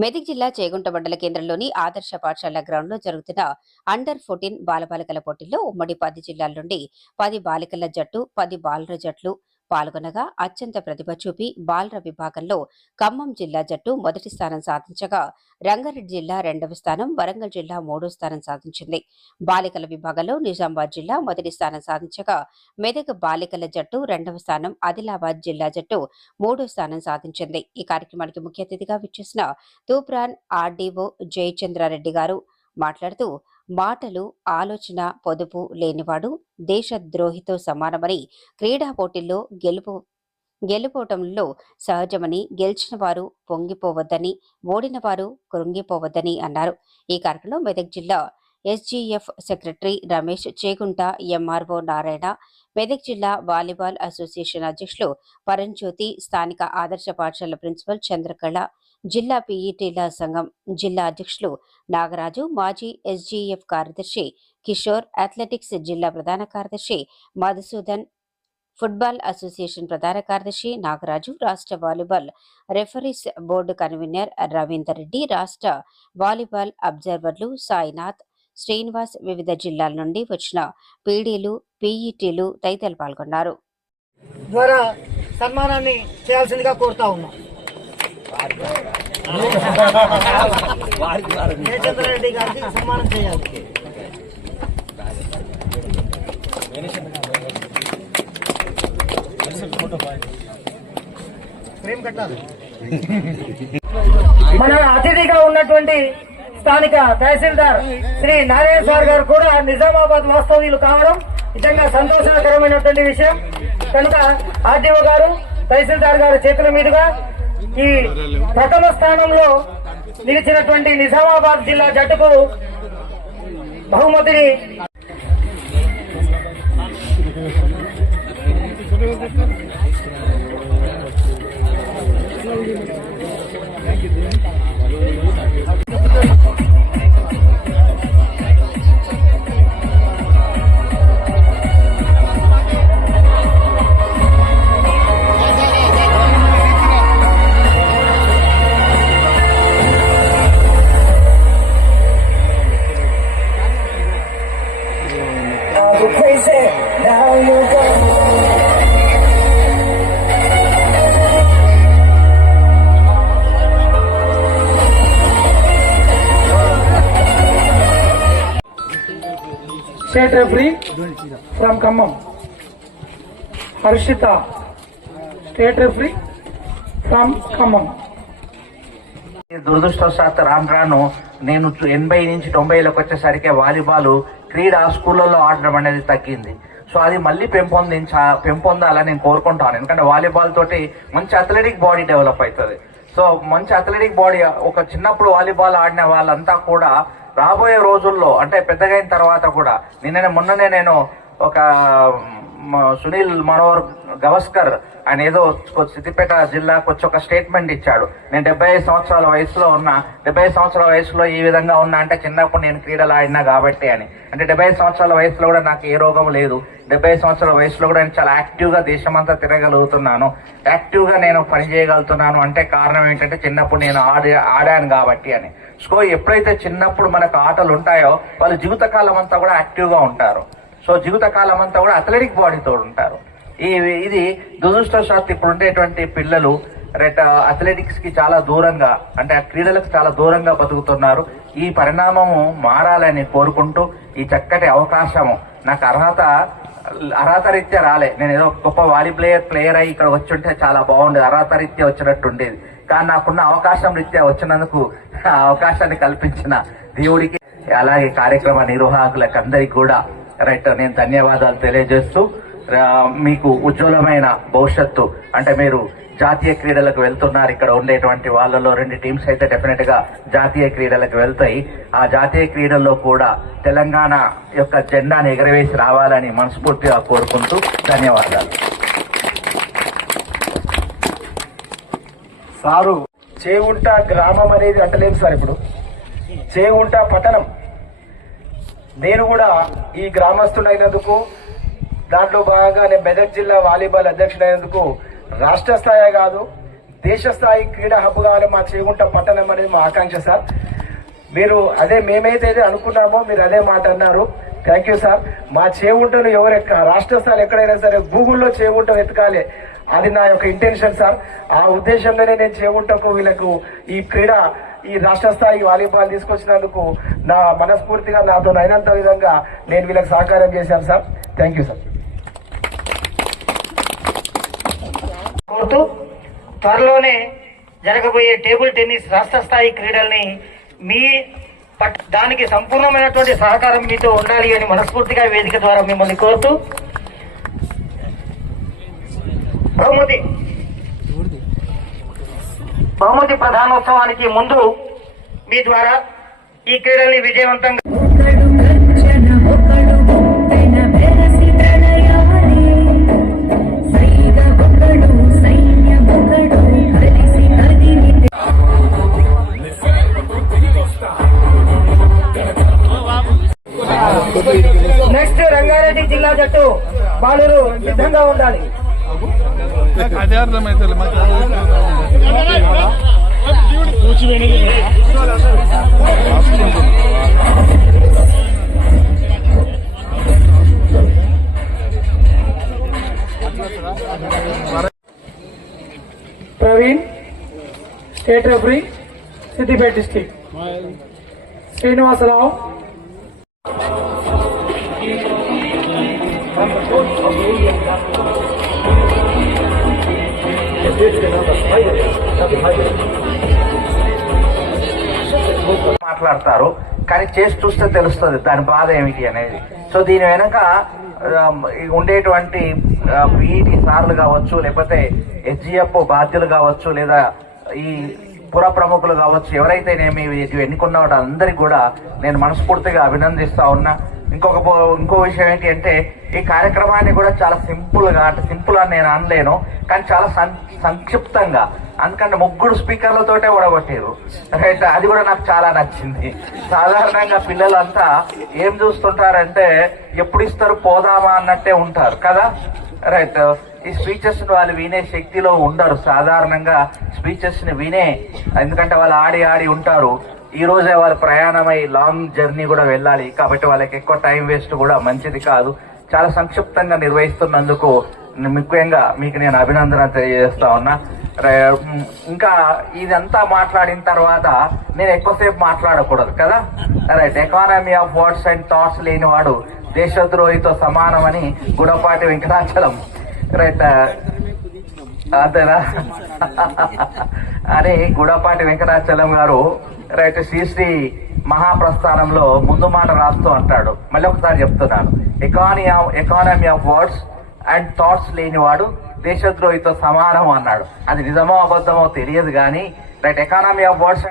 మెదక్ జిల్లా చేగుంట మండల కేంద్రంలోని ఆదర్శ పాఠశాల గ్రౌండ్ లో జరుగుతున్న అండర్ 14 బాలబాలికల పోటీల్లో ఉమ్మడి 10 జిల్లాల నుండి 10 బాలికల జట్టు 10 బాలుర జట్లు పాల్గొనగా అత్యంత ప్రతిభ చూపి బాలుర విభాగంలో ఖమ్మం జిల్లా జట్టు మొదటి స్థానం సాధించగా రంగారెడ్డి జిల్లా రెండవ స్థానం వరంగల్ జిల్లా మూడో స్థానం సాధించింది. బాలికల విభాగంలో నిజామాబాద్ జిల్లా మొదటి స్థానం సాధించగా మెదక్ బాలికల జట్టు రెండవ స్థానం ఆదిలాబాద్ జిల్లా జట్టు మూడో స్థానం సాధించింది. ఈ కార్యక్రమానికి ముఖ్య అతిథిగా విచ్చేసిన తూప్రాన్ ఆర్డీఓ జయచంద్రారెడ్డి గారు మాట్లాడుతూ మాటలు ఆలోచన పొదుపు లేనివాడు దేశద్రోహితో సమానమని, క్రీడా పోటీల్లో గెలుపోవటంలో సహజమని, గెలిచిన వారు పొంగిపోవద్దని, ఓడిన వారు కృంగిపోవద్దని అన్నారు. ఈ కార్యక్రమంలో మెదక్ జిల్లా SGF secretary Ramesh, Chegunta MRO Narayana, Medak జిల్లా వాలీబాల్ అసోసియేషన్ అధ్యక్షులు పరంజ్యోతి, స్థానిక ఆదర్శ పాఠశాల ప్రిన్సిపల్ చంద్రకళ, జిల్లా పీఈటీల సంఘం జిల్లా అధ్యక్షులు నాగరాజు, మాజీ ఎస్జీఎఫ్ కార్యదర్శి కిషోర్, అథ్లెటిక్స్ జిల్లా ప్రధాన కార్యదర్శి మధుసూదన్, ఫుట్బాల్ అసోసియేషన్ ప్రధాన కార్యదర్శి నాగరాజు, రాష్ట్ర volleyball referees board convener Ravinder Reddy, రాష్ట్ర వాలీబాల్ అబ్జర్వర్లు సాయినాథ్, శ్రీనివాస్, వివిధ జిల్లాల నుండి వచ్చిన పీడీలు, పీఈటీలు తదితరులు పాల్గొన్నారు. ద్వారా సన్మానాన్ని చేయాల్సిందిగా కోరుతా ఉన్నాం. జయచంద్రారెడ్డి గారికి సన్మానం చేయాలి. మన అతిథిగా ఉన్నటువంటి స్థానిక తహసీల్దార్ శ్రీ నారాయణ సార్ గారు కూడా నిజామాబాద్ వాస్తవ్యులు కావడం నిజంగా సంతోషకరమైనటువంటి విషయం. కనుక ఆర్డీఓ గారు, తహసీల్దార్ గారి చేతుల మీదుగా ఈ ప్రథమ స్థానంలో నిలిచినటువంటి నిజామాబాద్ జిల్లా జట్టుకు బహుమతిని State referee from Khammam, Harshita, state referee from Khammam. దురదృష్టవశాత్తు రాను నేను 80 నుంచి 90లకు వచ్చేసరికి వాలీబాల్ క్రీడా స్కూళ్ళల్లో ఆడడం అనేది తగ్గింది. సో అది మళ్ళీ పెంపొందాలని నేను కోరుకుంటాను. ఎందుకంటే వాలీబాల్ తోటి మంచి అథ్లెటిక్ బాడీ డెవలప్ అవుతుంది. సో మంచి అథ్లెటిక్ బాడీ ఒక చిన్నప్పుడు వాలీబాల్ ఆడిన వాళ్ళంతా కూడా రాబోయే రోజుల్లో అంటే పెద్దగైన తర్వాత కూడా మొన్ననే నేను ఒక సునీల్ మనోహర్ గవస్కర్ ఆయన ఏదో సిద్దిపేట జిల్లాకు వచ్చి ఒక స్టేట్మెంట్ ఇచ్చాడు. నేను 75 సంవత్సరాల వయసులో ఉన్నా, 75 సంవత్సరాల వయసులో ఈ విధంగా ఉన్నా అంటే చిన్నప్పుడు నేను క్రీడలు ఆడినా కాబట్టి అని. అంటే 75 సంవత్సరాల వయసులో కూడా నాకు ఏ రోగం లేదు. 75 సంవత్సరాల వయసులో కూడా నేను చాలా యాక్టివ్గా దేశమంతా తిరగలుగుతున్నాను, యాక్టివ్గా నేను పనిచేయగలుగుతున్నాను. అంటే కారణం ఏంటంటే చిన్నప్పుడు నేను ఆడాను కాబట్టి అని. సో ఎప్పుడైతే చిన్నప్పుడు మనకు ఆటలు ఉంటాయో వాళ్ళు జీవితకాలం అంతా కూడా యాక్టివ్గా ఉంటారు. సో జీవితకాలం అంతా కూడా అథ్లెటిక్ బాడీతో ఉంటారు. ఇది దురదృష్టవశాత్తు ఇప్పుడు ఉండేటువంటి పిల్లలు అథ్లెటిక్స్ కి చాలా దూరంగా అంటే ఆ క్రీడలకు చాలా దూరంగా బతుకుతున్నారు. ఈ పరిణామము మారాలని కోరుకుంటూ ఈ చక్కటి అవకాశము నాకు అర్హత రీత్యా రాలే. నేను ఏదో గొప్ప ప్లేయర్ అయ్యి ఇక్కడ వచ్చి ఉంటే చాలా బాగుండేది, అర్హత రీత్యా వచ్చినట్టు ఉండేది. కానీ నాకున్న అవకాశం రీత్యా వచ్చినందుకు ఆ అవకాశాన్ని కల్పించిన దేవుడికి అలాగే కార్యక్రమ నిర్వాహకులకు అందరికీ కూడా నేను ధన్యవాదాలు తెలియజేస్తూ మీకు ఉజ్వలమైన భవిష్యత్తు అంటే మీరు జాతీయ క్రీడలకు వెళ్తున్నారు. ఇక్కడ ఉండేటువంటి వాళ్ళలో 2 టీమ్స్ అయితే డెఫినెట్ గా జాతీయ క్రీడలకు వెళ్తాయి. ఆ జాతీయ క్రీడల్లో కూడా తెలంగాణ యొక్క జెండాను ఎగరవేసి రావాలని మనస్ఫూర్తిగా కోరుకుంటూ ధన్యవాదాలు. సారు చేగుంట గ్రామం అనేది అంటలేదు సార్, ఇప్పుడు చేగుంట పట్టణం. నేను కూడా ఈ గ్రామస్తుడైనందుకు, దాంట్లో భాగంగా నేను మెదక్ జిల్లా వాలీబాల్ అధ్యక్షుడైనందుకు రాష్ట్ర స్థాయి కాదు దేశ స్థాయి క్రీడా హబ్ కావాలి మా చేగుంట పట్టణం అనేది మా ఆకాంక్ష సార్. మీరు అదే మేమైతే అనుకున్నామో మీరు అదే మాట అన్నారు. Thank you sir. మా చేగుంటను రాష్ట్ర స్థాయి ఎక్కడైనా సరే గూగుల్లో చేగుంట వెతకాలి, అది నా యొక్క ఇంటెన్షన్ సార్. ఆ ఉద్దేశంలోనే నేను చేగుంటకు వీళ్ళకు ఈ రాష్ట్ర స్థాయి వాలీబాల్ తీసుకొచ్చినందుకు నా మనస్ఫూర్తిగా నాతో అయినంత విధంగా నేను వీళ్ళకి సహకారం చేశాను సార్. Thank you sir. కోరుతూ త్వరలోనే జరగబోయే టేబుల్ టెన్నిస్ రాష్ట్ర స్థాయి క్రీడల్ని దానికి సంపూర్ణమైనటువంటి సహకారం మీతో ఉండాలి అని మనస్ఫూర్తిగా వేదిక ద్వారా మిమ్మల్ని కోరుతూ బహుమతి ప్రధానోత్సవానికి ముందు మీ ద్వారా ఈ క్రీడల్ని విజయవంతంగా నెక్స్ట్ రంగారెడ్డి జిల్లా జట్టు బాలురు సిద్ధంగా ఉండాలి. Praveen state referee Siddipet district. Srinivasarao మాట్లాడతారు, కానీ చేసి చూస్తే తెలుస్తుంది దాని బాధ ఏమిటి అనేది. సో దీని వెనక ఉండేటువంటి పీఈటీ సార్లు కావచ్చు, లేకపోతే SGF బాధ్యులు కావచ్చు, లేదా ఈ పుర ప్రముఖులు కావచ్చు, ఎవరైతేనేమి ఎన్నుకున్న అందరికి కూడా నేను మనస్ఫూర్తిగా అభినందిస్తా ఉన్నా. ఇంకో విషయం ఏంటి అంటే ఈ కార్యక్రమాన్ని కూడా చాలా సింపుల్గా, అంటే సింపుల్ అని నేను అనలేను, కానీ చాలా సంక్షిప్తంగా, అందుకంటే 3 స్పీకర్లతోటే ఓడగొట్టారు. రైట్, అది కూడా నాకు చాలా నచ్చింది. సాధారణంగా పిల్లలంతా ఏం చూస్తుంటారంటే ఎప్పుడు ఇస్తారు పోదామా అన్నట్టే ఉంటారు కదా. రైట్, ఈ స్పీచెస్ వాళ్ళు వినే శక్తిలో ఉండరు సాధారణంగా. స్పీచెస్ ని వినే, ఎందుకంటే వాళ్ళు ఆడి ఉంటారు. ఈ రోజే వాళ్ళు ప్రయాణమై లాంగ్ జర్నీ కూడా వెళ్ళాలి, కాబట్టి వాళ్ళకి ఎక్కువ టైం వేస్ట్ కూడా మంచిది కాదు. చాలా సంక్షిప్తంగా నిర్వహిస్తున్నందుకు ముఖ్యంగా మీకు నేను అభినందన తెలియజేస్తా ఉన్నా. ఇంకా ఇదంతా మాట్లాడిన తర్వాత నేను ఎక్కువసేపు మాట్లాడకూడదు కదా. Right, economy of words and thoughts లేనివాడు దేశద్రోహితో సమానమని గుడపాటి వెంకటాచలం, రైట్ అంతేనా అని గుడపాటి వెంకటాచలం గారు రైట్ శ్రీశ్రీ మహాప్రస్థానంలో ముందు మాట రాస్తూ అంటాడు. మళ్ళీ ఒకసారి చెప్తున్నాను, economy of words and thoughts లేనివాడు దేశద్రోహితో సమానం అన్నాడు. అది నిజమో అబద్ధమో తెలియదు కానీ రైట్, ఎకానమీ ఆఫ్ వర్డ్స్